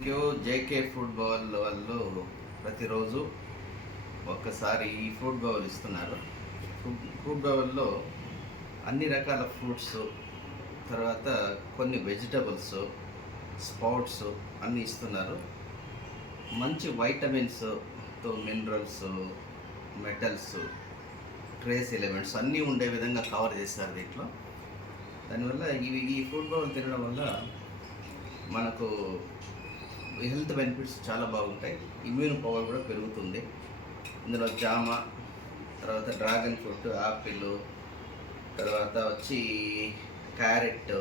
JK food bowl వాళ్ళు ప్రతిరోజు ఒక్కసారి ఈ ఫ్రూట్ బౌల్ ఇస్తున్నారు. ఫ్రూట్ బౌల్లో అన్ని రకాల ఫ్రూట్స్, తర్వాత కొన్ని వెజిటబుల్స్, స్పౌట్స్ అన్నీ ఇస్తున్నారు. మంచి వైటమిన్స్తో మినరల్స్, మెటల్స్, ట్రేస్ ఎలిమెంట్స్ అన్నీ ఉండే విధంగా కవర్ చేస్తారు దీంట్లో. దానివల్ల ఈ ఫ్రూట్ బౌల్ తినడం వల్ల మనకు హెల్త్ బెనిఫిట్స్ చాలా బాగుంటాయి. ఇమ్యూన్ పవర్ కూడా పెరుగుతుంది. ఇందులో జామ, తర్వాత డ్రాగన్ ఫ్రూట్, యాపిల్, తర్వాత వచ్చి క్యారెట్,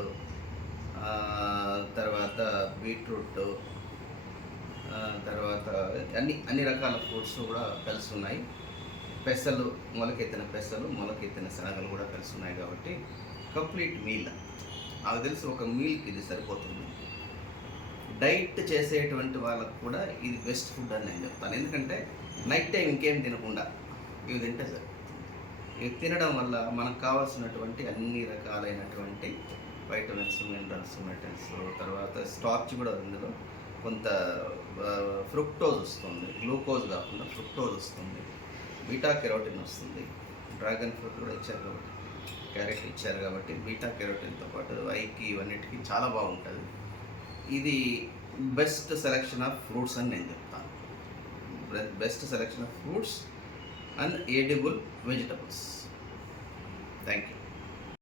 తర్వాత బీట్రూట్, తర్వాత అన్ని రకాల ఫ్రూట్స్ కూడా కలిసి ఉన్నాయి. పెసలు, మొలకెత్తిన శనగలు కూడా కలిసి ఉన్నాయి. కాబట్టి కంప్లీట్ మీల్. నాకు తెలిసి ఒక మీల్కి ఇది సరిపోతుంది. డైట్ చేసేటువంటి వాళ్ళకు కూడా ఇది బెస్ట్ ఫుడ్ అని నేను చెప్తాను. ఎందుకంటే నైట్ టైం ఇంకేం తినకుండా ఇవి తింటే సరిపోతుంది. ఇవి తినడం వల్ల మనకు కావాల్సినటువంటి అన్ని రకాలైనటువంటి వైటమిన్స్, మినరల్స్, మెటల్స్, తర్వాత స్టార్చ్ కూడా ఇందులో కొంత ఫ్రుక్టోజ్ వస్తుంది. గ్లూకోజ్ కాకుండా ఫ్రుక్టోజ్ వస్తుంది. బీటా కెరోటిన్ వస్తుంది. డ్రాగన్ ఫ్రూట్ కూడా ఇచ్చారు కాబట్టి, క్యారెట్ ఇచ్చారు కాబట్టి బీటా కెరోటిన్తో పాటు ఐకి ఇవన్నిటికీ చాలా బాగుంటుంది. ఇది బెస్ట్ సెలెక్షన్ ఆఫ్ ఫ్రూట్స్ అని నేను చెప్తాను. Best selection of fruits and edible vegetables. Thank you.